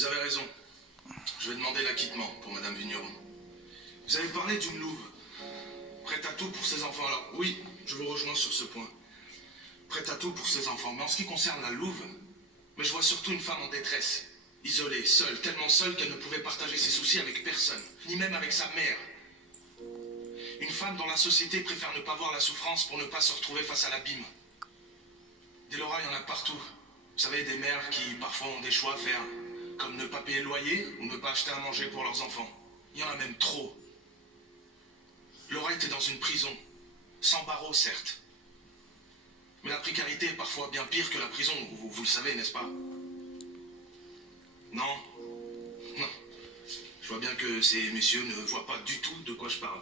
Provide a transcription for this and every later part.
Vous avez raison. Je vais demander l'acquittement pour Madame Vigneron. Vous avez parlé d'une louve. Prête à tout pour ses enfants. Alors, oui, je vous rejoins sur ce point. Prête à tout pour ses enfants. Mais en ce qui concerne la louve, mais je vois surtout une femme en détresse. Isolée, seule, tellement seule qu'elle ne pouvait partager ses soucis avec personne, ni même avec sa mère. Une femme dont la société préfère ne pas voir la souffrance pour ne pas se retrouver face à l'abîme. Des Laura, il y en a partout. Vous savez, des mères qui parfois ont des choix à faire, comme ne pas payer le loyer ou ne pas acheter à manger pour leurs enfants. Il y en a même trop. Laura était dans une prison, sans barreaux certes. Mais la précarité est parfois bien pire que la prison, vous le savez, n'est-ce pas? Non. Non. Je vois bien que ces messieurs ne voient pas du tout de quoi je parle.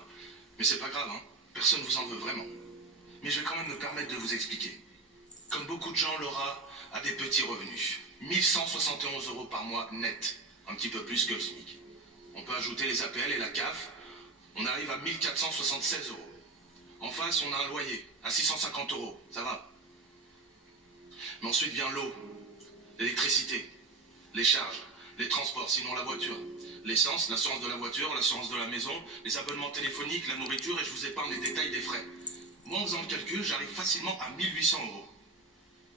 Mais c'est pas grave, hein. Personne vous en veut vraiment. Mais je vais quand même me permettre de vous expliquer. Comme beaucoup de gens, Laura a des petits revenus. 1171 € par mois net. Un petit peu plus que le SMIC. On peut ajouter les APL et la CAF. On arrive à 1476 €. En face, on a un loyer à 650 €. Ça va. Mais ensuite vient l'eau, l'électricité, les charges, les transports, sinon la voiture, l'essence, l'assurance de la voiture, l'assurance de la maison, les abonnements téléphoniques, la nourriture, et je vous épargne les détails des frais. Moi, en faisant le calcul, j'arrive facilement à 1800 €.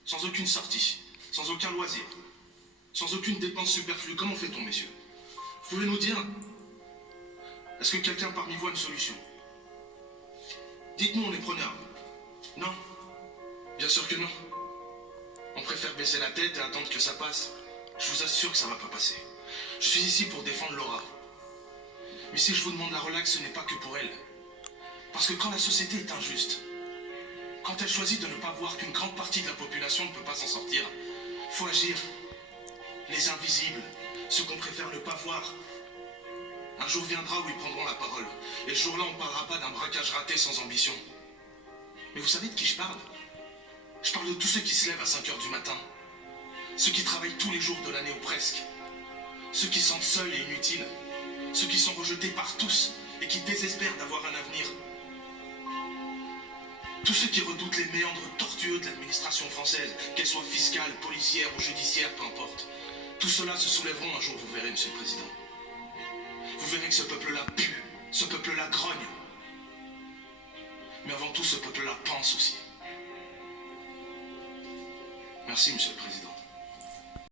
Sans aucune sortie, sans aucun loisir, sans aucune dépense superflue. Comment fait-on, messieurs? Vous pouvez nous dire? Est-ce que quelqu'un parmi vous a une solution? Dites-nous, on est preneurs. Non? Bien sûr que non. On préfère baisser la tête et attendre que ça passe. Je vous assure que ça va pas passer. Je suis ici pour défendre Laura. Mais si je vous demande la relaxe, ce n'est pas que pour elle. Parce que quand la société est injuste, quand elle choisit de ne pas voir qu'une grande partie de la population ne peut pas s'en sortir, faut agir. Les invisibles, ceux qu'on préfère ne pas voir. Un jour viendra où ils prendront la parole. Et ce jour-là, on ne parlera pas d'un braquage raté sans ambition. Mais vous savez de qui je parle? Je parle de tous ceux qui se lèvent à 5 h du matin. Ceux qui travaillent tous les jours de l'année ou presque. Ceux qui se sentent seuls et inutiles. Ceux qui sont rejetés par tous et qui désespèrent d'avoir un avenir. Tous ceux qui redoutent les méandres tortueux de l'administration française, qu'elle soit fiscale, policière ou judiciaire, peu importe. Tout cela se soulèveront un jour, vous verrez, Monsieur le Président. Vous verrez que ce peuple-là pue, ce peuple-là grogne. Mais avant tout, ce peuple-là pense aussi. Merci, Monsieur le Président.